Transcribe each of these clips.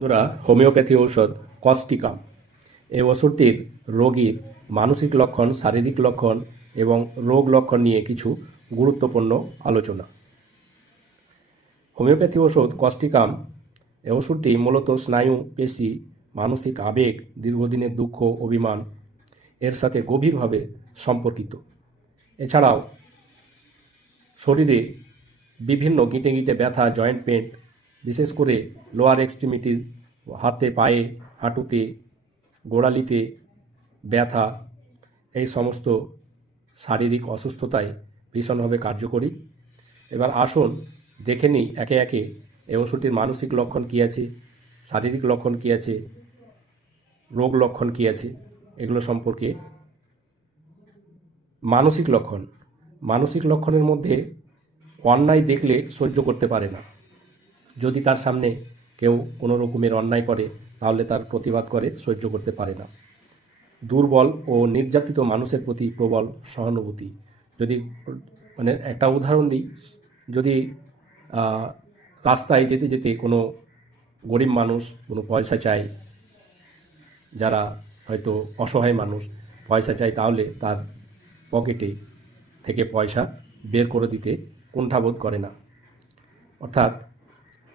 বন্ধুরা, হোমিওপ্যাথি ঔষধ কস্টিকাম। এই ওষুধটির রোগীর মানসিক লক্ষণ, শারীরিক লক্ষণ এবং রোগ লক্ষণ নিয়ে কিছু গুরুত্বপূর্ণ আলোচনা। হোমিওপ্যাথি ওষুধ কস্টিকাম, এই ওষুধটি মূলত স্নায়ু পেশি, মানসিক আবেগ, দীর্ঘদিনের দুঃখ, অভিমান, এর সাথে গভীরভাবে সম্পর্কিত। এছাড়াও শরীরে বিভিন্ন গিঁটে গিঁটে ব্যথা, জয়েন্ট পেন বিশেষ করে লোয়ার এক্সট্রিমিটিস হাতে, পায়ে, হাঁটুতে, গোড়ালিতে ব্যথা, এই সমস্ত শারীরিক অসুস্থতায় ভীষণভাবে কার্যকরী। এবার আসুন দেখে নিই একে একে এই ওষুধটির মানসিক লক্ষণ কী আছে, শারীরিক লক্ষণ কী আছে, রোগ লক্ষণ কী আছে, এগুলো সম্পর্কে মানসিক লক্ষণ। মানসিক লক্ষণের মধ্যে অন্যায় দেখলে সহ্য করতে পারে না। যদি তার সামনে কেউ কোনো রকমের অন্যায় করে, তাহলে তার প্রতিবাদ করে, সহ্য করতে পারে না। দুর্বল ও নির্যাতিত মানুষের প্রতি প্রবল সহানুভূতি। যদি মানে একটা উদাহরণ দিই, যদি রাস্তায় যেতে যেতে কোনো গরিব মানুষ কোনো পয়সা চায়, যারা হয়তো অসহায় মানুষ, পয়সা চায়, তাহলে তার পকেটে থেকে পয়সা বের করে দিতে কুণ্ঠাবোধ করে না। অর্থাৎ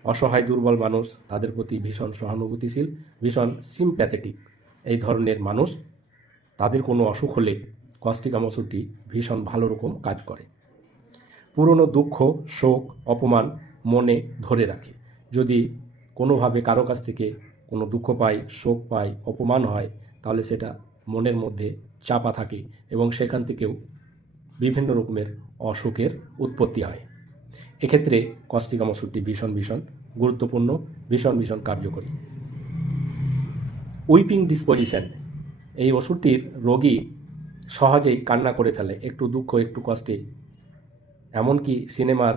অসহায় দুর্বল মানুষ তাদের প্রতি ভীষণ সহানুভূতিশীল, ভীষণ সিম্প্যাথেটিক এই ধরনের মানুষ। তাদের কোনো অসুখ হলে কস্টিকাম ওষুধটি ভীষণ ভালো রকম কাজ করে। পুরনো দুঃখ, শোক, অপমান মনে ধরে রাখে। যদি কোনোভাবে কারও কাছ থেকে কোনো দুঃখ পায়, শোক পায়, অপমান হয়, তাহলে সেটা মনের মধ্যে চাপা থাকে এবং সেখান থেকেও বিভিন্ন রকমের অসুখের উৎপত্তি হয়। এক্ষেত্রে কস্টিকাম ওষুধটি ভীষণ ভীষণ গুরুত্বপূর্ণ, ভীষণ ভীষণ কার্যকরী। উইপিং ডিসপোজিশন, এই ওষুধটির রোগী সহজেই কান্না করে ফেলে, একটু দুঃখ, একটু কষ্টে। এমনকি সিনেমার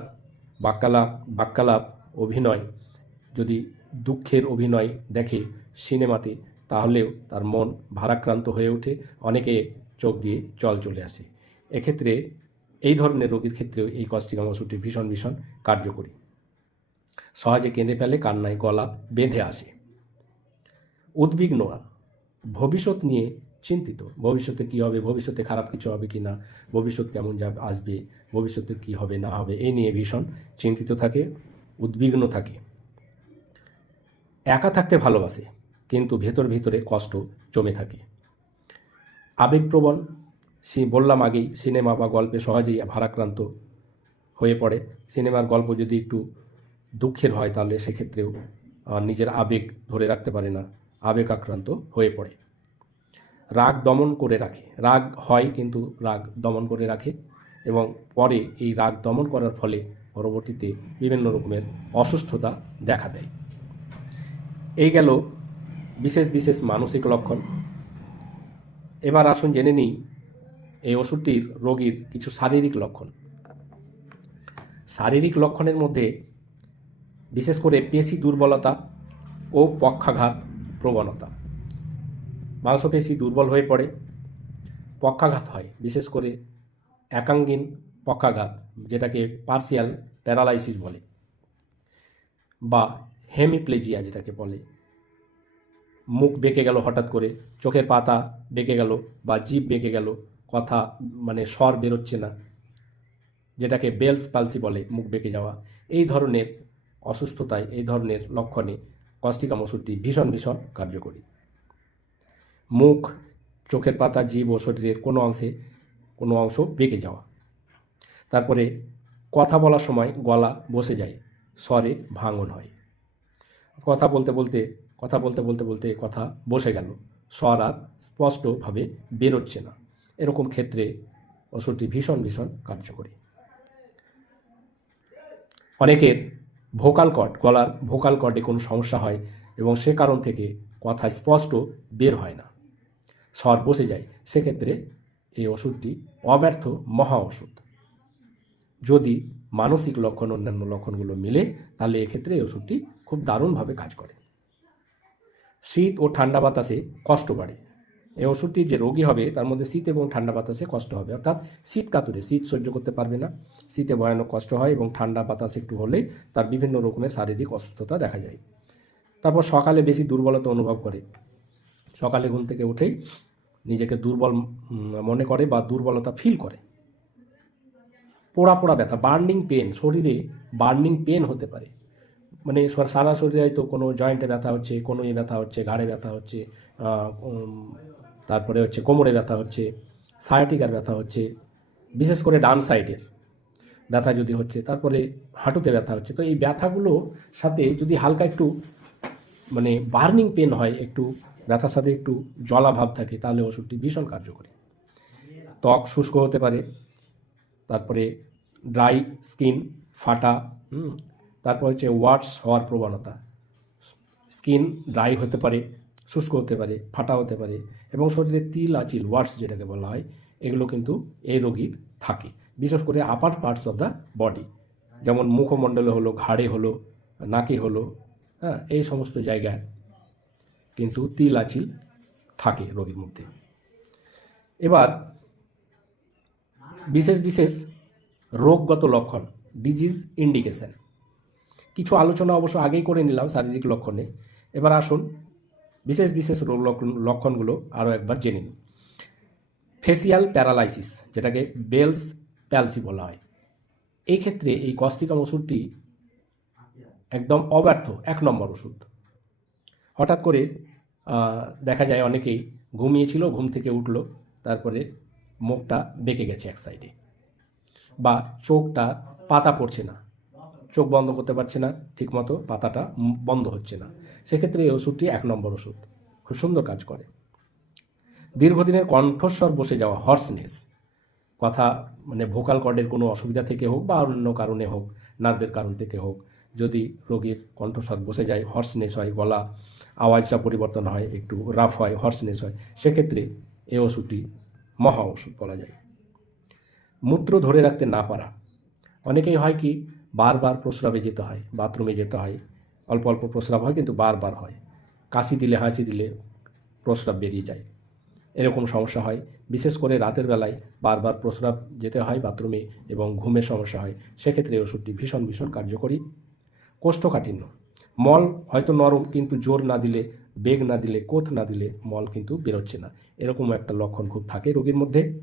বাক্যালাপ বাক্যালাপ, অভিনয়, যদি দুঃখের অভিনয় দেখে সিনেমাতে, তাহলেও তার মন ভারাক্রান্ত হয়ে ওঠে, অনেকে চোখ দিয়ে জল চলে আসে। এক্ষেত্রে এই ধরনের রোগীর ক্ষেত্রেও এই কস্টিকাম ওষুধটি ভীষণ ভীষণ কার্যকরী। সহজে কেঁদে ফেলে, কান্নায় গলা বেঁধে আসে। উদ্বিগ্ন, ভবিষ্যৎ নিয়ে চিন্তিত। ভবিষ্যতে কী হবে? ভবিষ্যতে খারাপ কিছু হবে কি না? ভবিষ্যৎ কেমন যা আসবে? ভবিষ্যতে কী হবে, না হবে? এই নিয়ে ভীষণ চিন্তিত থাকে, উদ্বিগ্ন থাকে। একা থাকতে ভালোবাসে, কিন্তু ভেতর ভেতরে কষ্ট জমে থাকে। আবেগপ্রবণ সে বললাম আগেই, সিনেমা বা গল্পে সহজেই ভারাক্রান্ত হয়ে পড়ে। সিনেমার গল্প যদি একটু দুঃখের হয় তাহলে সেক্ষেত্রেও নিজের আবেগ ধরে রাখতে পারে না আবেগ আক্রান্ত হয়ে পড়ে। রাগ দমন করে রাখে। রাগ হয় কিন্তু রাগ দমন করে রাখে এবং পরে এই রাগ দমন করার ফলে পরবর্তীতে বিভিন্ন রকমের অসুস্থতা দেখা দেয়। এই গেল বিশেষ বিশেষ মানসিক লক্ষণ। এবার আসুন জেনে নিই এই ওষুধটির রোগীর কিছু শারীরিক লক্ষণ। শারীরিক লক্ষণের মধ্যে বিশেষ করে পেশি দুর্বলতা ও পক্ষাঘাত প্রবণতা। মাংসপেশি দুর্বল হয়ে পড়ে, পক্ষাঘাত হয়, বিশেষ করে একাঙ্গিন পক্ষাঘাত, যেটাকে পার্সিয়াল প্যারালাইসিস বলে বা হেমিপ্লেজিয়া যেটাকে বলে। মুখ বেঁকে গেল হঠাৎ করে, চোখের পাতা বেঁকে গেল বা জিভ বেঁকে গেল কথা মানে স্বর বেরোচ্ছে না, যেটাকে বেলস পালসি বলে, মুখ বেঁকে যাওয়া। এই ধরনের অসুস্থতায়, এই ধরনের লক্ষণে কস্টিকাম ওষুধটি ভীষণ ভীষণ কার্যকরী। মুখ, চোখের পাতা, জীব ও শরীরের কোনো অংশে, কোনো অংশ বেঁকে যাওয়া। তারপরে কথা বলার সময় গলা বসে যায়, স্বরে ভাঙন হয়। কথা বলতে বলতে, কথা বলতে বলতে বলতে কথা বসে গেল, স্বর আর স্পষ্টভাবে বেরোচ্ছে না। এরকম ক্ষেত্রে ওষুধটি ভীষণ ভীষণ কার্যকরী। অনেকের ভোকাল কট গলার ভোকাল কটে কোনো সমস্যা হয় এবং সে কারণ থেকে কথা স্পষ্ট বের হয় না। স্বর বসে যায়, সেক্ষেত্রে এই ওষুধটি অব্যর্থ মহা ওষুধ যদি মানসিক লক্ষণ, অন্যান্য লক্ষণগুলো মিলে, তাহলে এক্ষেত্রে এই ওষুধটি খুব দারুণভাবে কাজ করে। শীত ও ঠান্ডা বাতাসে কষ্ট বাড়ে। এই ওষুধটি যে রোগী হবে, তার মধ্যে শীত এবং ঠান্ডা বাতাসে কষ্ট হবে। অর্থাৎ শীত কাতুরে, শীত সহ্য করতে পারবে না। শীতে ভয়ানক কষ্ট হয় এবং ঠান্ডা বাতাস একটু হলেই তার বিভিন্ন রকমের শারীরিক অসুস্থতা দেখা যায়। তারপর সকালে বেশি দুর্বলতা অনুভব করে। সকালে ঘুম থেকে উঠেই নিজেকে দুর্বল মনে করে বা দুর্বলতা ফিল করে। পোড়া পোড়া ব্যথা বার্নিং পেন শরীরে বার্নিং পেন হতে পারে। মানে সারা শরীরে হয়তো কোনো জয়েন্টে ব্যথা হচ্ছে, কোনো এ ব্যথা হচ্ছে, ঘাড়ে ব্যথা হচ্ছে তারপরে হচ্ছে কোমরে ব্যথা হচ্ছে সায়াটিকার ব্যথা হচ্ছে, বিশেষ করে ডান সাইডের ব্যথা যদি হচ্ছে, তারপরে হাঁটুতে ব্যথা হচ্ছে। তো এই ব্যথাগুলো সাথে যদি হালকা একটু মানে বার্নিং পেন হয়, একটু ব্যথার সাথে একটু জলাভাব থাকে, তাহলে ওষুধটি ভীষণ কার্যকরী। ত্বক শুষ্ক হতে পারে, তারপরে ড্রাই স্কিন ফাটা তারপর হচ্ছে ওয়াটস হওয়ার প্রবণতা। স্কিন ড্রাই হতে পারে শুষ্ক হতে পারে, ফাটা হতে পারে এবং শরীরে তিল, আচিল ওয়ার্ডস যেটাকে বলা হয়, এগুলো কিন্তু এই রোগীর থাকে। বিশেষ করে upper parts of the body যেমন মুখমণ্ডলে হলো, ঘাড়ে হলো, নাকে হলো হ্যাঁ এই সমস্ত জায়গায় কিন্তু তিল, আচিল থাকে রোগীর মধ্যে। এবার বিশেষ বিশেষ রোগগত লক্ষণ ডিজিজ ইন্ডিকেশন কিছু আলোচনা অবশ্য আগেই করে নিলাম শারীরিক লক্ষণে। এবার আসুন বিশেষ বিশেষ রোগ লক্ষণ- লক্ষণগুলো আরও একবার জেনে নিই ফেসিয়াল প্যারালাইসিস যেটাকে বেলস প্যালসি বলা হয়। এই ক্ষেত্রে এই কস্টিকাম ওষুধটি একদম অব্যর্থ, এক নম্বর ওষুধ। হঠাৎ করে দেখা যায় অনেকেই ঘুমিয়েছিল, ঘুম থেকে উঠল, তারপরে মুখটা বেঁকে গেছে এক সাইডে বা চোখটা পাতা পড়ছে না। চোখ বন্ধ করতে পারছে না, ঠিকমতো পাতাটা বন্ধ হচ্ছে না। সেক্ষেত্রে এই ওষুধটি এক নম্বর ওষুধ। খুব সুন্দর কাজ করে। দীর্ঘদিনের কণ্ঠস্বর বসে যাওয়া হর্সনেস কথা মানে ভোকাল কর্ডের কোনো অসুবিধা থেকে হোক বা অন্য কারণে হোক, নার্ভের কারণ থেকে হোক, যদি রোগীর কণ্ঠস্বর বসে যায় হর্সনেস হয়, গলা আওয়াজটা পরিবর্তন হয়, একটু রাফ হয় হর্সনেস হয়, সেক্ষেত্রে এই ওষুধটি মহা ওষুধ বলা যায়। মূত্র ধরে রাখতে না পারা। অনেকেই হয় কি বারবার প্রস্রাবে যেতে হয়, বাথরুমে যেতে হয়। অল্প অল্প প্রস্রাব হয় কিন্তু বারবার হয়। কাশি দিলে, হাঁচি দিলে প্রস্রাব বেরিয়ে যায়। এরকম সমস্যা হয়। বিশেষ করে রাতের বেলায় বারবার প্রস্রাব যেতে হয় বাথরুমে এবং ঘুমের সমস্যা হয়। সেক্ষেত্রে ওষুধটি ভীষণ ভীষণ কার্যকরী। কোষ্ঠকাঠিন্য। মল হয়তো নরম কিন্তু জোর না দিলে, বেগ না দিলে কোথ না দিলে মল কিন্তু বেরোচ্ছে না। এরকম একটা লক্ষণ খুব থাকে রোগীর মধ্যে।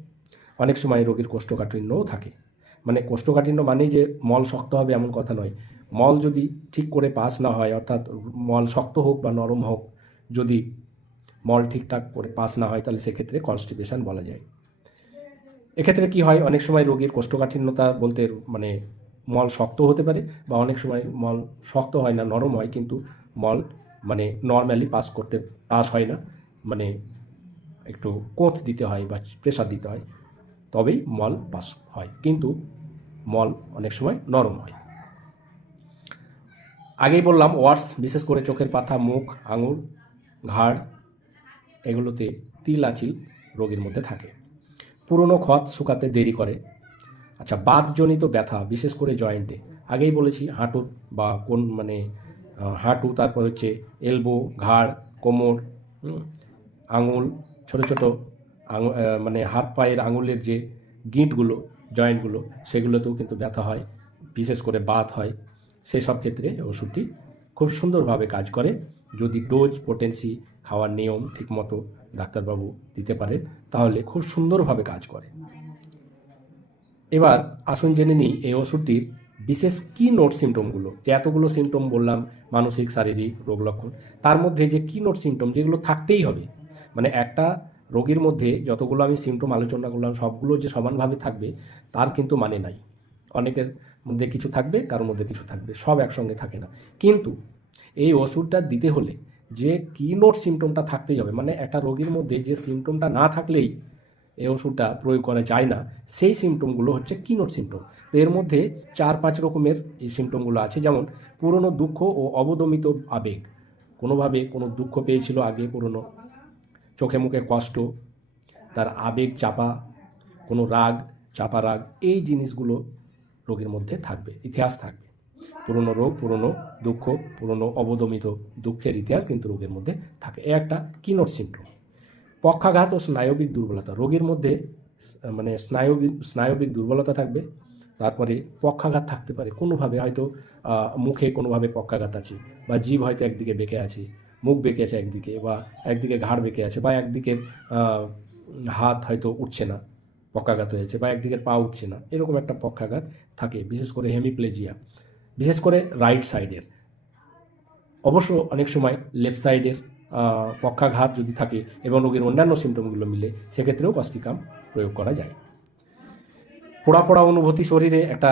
অনেক সময় রোগীর কোষ্ঠকাঠিন্যও থাকে। মানে কোষ্ঠকাঠিন্য মানেই যে মল শক্ত হবে এমন কথা নয়। মল যদি ঠিক করে পাস না হয়, অর্থাৎ মল শক্ত হোক বা নরম হোক, যদি মল ঠিকঠাক করে পাস না হয়, তাহলে সেক্ষেত্রে কনস্টিপেশন বলা যায়। এক্ষেত্রে কি হয়, অনেক সময় রোগীর কোষ্ঠকাঠিন্যতা বলতে মানে মল শক্ত হতে পারে বা অনেক সময় মল শক্ত হয় না, নরম হয়, কিন্তু মল মানে নর্মালি পাস করতে, পাস হয় না। মানে একটু কোঁত দিতে হয় বা প্রেশার দিতে হয়। তবেই মল পাস হয়। কিন্তু মল অনেক সময় নরম হয়। আগেই বললাম ওয়ার্ডস বিশেষ করে চোখের পাতা, মুখ, আঙুল, ঘাড়, এগুলোতে তিল আচিল রোগীর মধ্যে থাকে। পুরনো ক্ষত শুকাতে দেরি করে। আচ্ছা বাতজনিত ব্যথা, বিশেষ করে জয়েন্টে। আগেই বলেছি, হাঁটুর বা কোন মানে হাঁটু, তারপর হচ্ছে এলবো, ঘাড়, কোমর আঙুল, ছোট ছোট মানে হাত পায়ের আঙুলের যে গিঁটগুলো জয়েন্টগুলো সেগুলোতেও কিন্তু ব্যথা হয় বিশেষ করে বাত হয়। সেসব ক্ষেত্রে এই ওষুধটি খুব সুন্দরভাবে কাজ করে। যদি ডোজ পোটেন্সি খাওয়ার নিয়ম ঠিকমতো ডাক্তারবাবু দিতে পারেন তাহলে খুব সুন্দরভাবে কাজ করে। এবার আসুন জেনে নিই এই ওষুধটির বিশেষ কি নোট সিমটমগুলো যে এতগুলো সিমটম বললাম মানসিক শারীরিক রোগ লক্ষণ তার মধ্যে যে কি নোট সিমটম যেগুলো থাকতেই হবে। মানে একটা রোগীর মধ্যে যতগুলো আমি সিমটম আলোচনা করলাম, সবগুলো যে সমানভাবে থাকবে, তার কিন্তু মানে নাই। অনেকের মধ্যে কিছু থাকবে, কারোর মধ্যে কিছু থাকবে, সব একসঙ্গে থাকে না। কিন্তু এই ওষুধটা দিতে হলে যে কি নোট সিমটমটা থাকতেই হবে মানে একটা রোগীর মধ্যে যে সিমটমটা না থাকলেই এই ওষুধটা প্রয়োগ করা যায় না, সেই সিমটমগুলো হচ্ছে কিনোট সিমটম তো এর মধ্যে চার, পাঁচ রকমের এই সিমটমগুলো আছে, যেমন পুরনো দুঃখ ও অবদমিত আবেগ। কোনোভাবে কোনো দুঃখ পেয়েছিল আগে, পুরনো চোখে মুখে কষ্ট, তার আবেগ চাপা, কোনো রাগ, চাপা রাগ, এই জিনিসগুলো রোগীর মধ্যে থাকবে, ইতিহাস থাকবে। পুরনো রোগ, পুরনো দুঃখ, পুরনো অবদমিত দুঃখের ইতিহাস কিন্তু রোগের মধ্যে থাকে। এ একটা কিনোট সিমটম পক্ষাঘাত ও স্নায়বিক দুর্বলতা, রোগীর মধ্যে মানে স্নায়বিক স্নায়বিক দুর্বলতা থাকবে, তারপরে পক্ষাঘাত থাকতে পারে। কোনোভাবে হয়তো মুখে কোনোভাবে পক্ষাঘাত আছে বা জীব হয়তো একদিকে বেঁকে আছে মুখ বেঁকে আছে একদিকে বা একদিকে ঘাড় বেঁকে আছে বা একদিকের হাত হয়তো উঠছে না, পক্ষাঘাত হয়েছে বা একদিকের পা উঠছে না, এরকম একটা পক্ষাঘাত থাকে, বিশেষ করে হেমিপ্লেজিয়া বিশেষ করে রাইট সাইডের অবশ্য অনেক সময় লেফট সাইডের পক্ষাঘাত যদি থাকে এবং রোগীর অন্যান্য সিমটমগুলো মিলে, সেক্ষেত্রেও কস্টিকাম প্রয়োগ করা যায়। পোড়া পোড়া অনুভূতি শরীরে একটা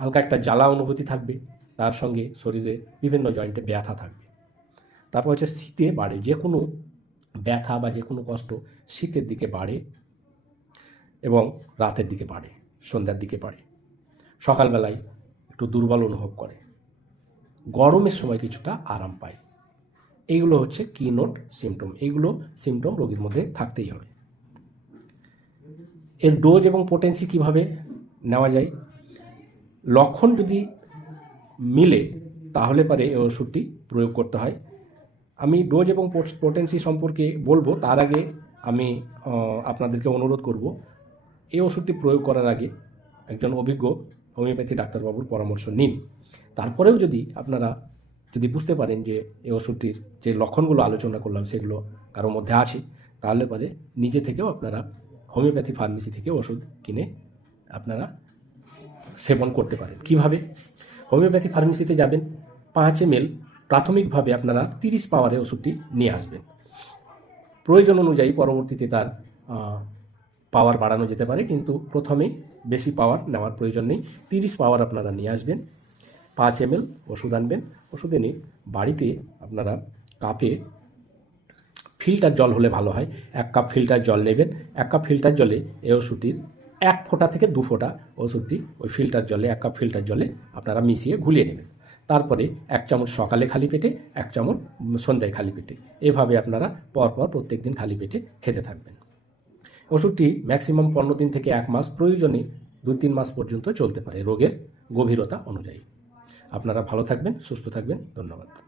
হালকা একটা জ্বালা অনুভূতি থাকবে, তার সঙ্গে শরীরে বিভিন্ন জয়েন্টে ব্যথা থাকবে। তারপর হচ্ছে শীতে বাড়ে, যে কোনো ব্যথা বা যে কোনো কষ্ট শীতের দিকে বাড়ে এবং রাতের দিকে বাড়ে, সন্ধ্যার দিকে বাড়ে। সকালবেলায় একটু দুর্বল অনুভব করে। গরমের সময় কিছুটা আরাম পায়। এইগুলো হচ্ছে কি নোট সিমটম এইগুলো সিমটম রোগীর মধ্যে থাকতেই হবে। এর ডোজ এবং পোটেন্সি কীভাবে নেওয়া যায়? লক্ষণ যদি মিলে, তাহলে পারে এই ওষুধটি প্রয়োগ করতে হয়। আমি ডোজ এবং পোটেন্সি সম্পর্কে বলব, তার আগে আমি আপনাদেরকে অনুরোধ করব, এই ওষুধটি প্রয়োগ করার আগে একজন অভিজ্ঞ হোমিওপ্যাথি ডাক্তারবাবুর পরামর্শ নিন। তারপরেও যদি আপনারা, যদি বুঝতে পারেন যে এই ওষুধটির যে লক্ষণগুলো আলোচনা করলাম, সেগুলো কারোর মধ্যে আছে, তাহলে পরে নিজে থেকেও আপনারা হোমিওপ্যাথি ফার্মেসি থেকে ওষুধ কিনে আপনারা সেবন করতে পারেন। কীভাবে? হোমিওপ্যাথি ফার্মেসিতে যাবেন, পাঁচ এম প্রাথমিকভাবে আপনারা তিরিশ পাওয়ারে ওষুধটি নিয়ে আসবেন। প্রয়োজন অনুযায়ী পরবর্তীতে তার পাওয়ার বাড়ানো যেতে পারে, কিন্তু প্রথমেই বেশি পাওয়ার নেওয়ার প্রয়োজন নেই। তিরিশ পাওয়ার আপনারা নিয়ে আসবেন, পাঁচ এম এল ওষুধ আনবেন। ওষুধ এনে বাড়িতে আপনারা কাপে ফিল্টার জল হলে ভালো হয়। এক কাপ ফিল্টার জল নেবেন। এক কাপ ফিল্টার জলে এই ওষুধটির এক ফোঁটা থেকে দু ফোঁটা ওষুধটি ওই ফিল্টার জলে, এক কাপ ফিল্টার জলে আপনারা মিশিয়ে ঘুলিয়ে নেবেন। তারপরে এক চামচ সকালে খালি পেটে, এক চামচ সন্ধ্যায় খালি পেটে। এভাবে আপনারা পরপর প্রত্যেক দিন খালি পেটে খেতে থাকবেন। ওষুধটি ম্যাক্সিমাম পনেরো দিন থেকে এক মাস প্রয়োজনে দু তিন মাস পর্যন্ত চলতে পারে রোগের গভীরতা অনুযায়ী। আপনারা ভালো থাকবেন, সুস্থ থাকবেন। ধন্যবাদ।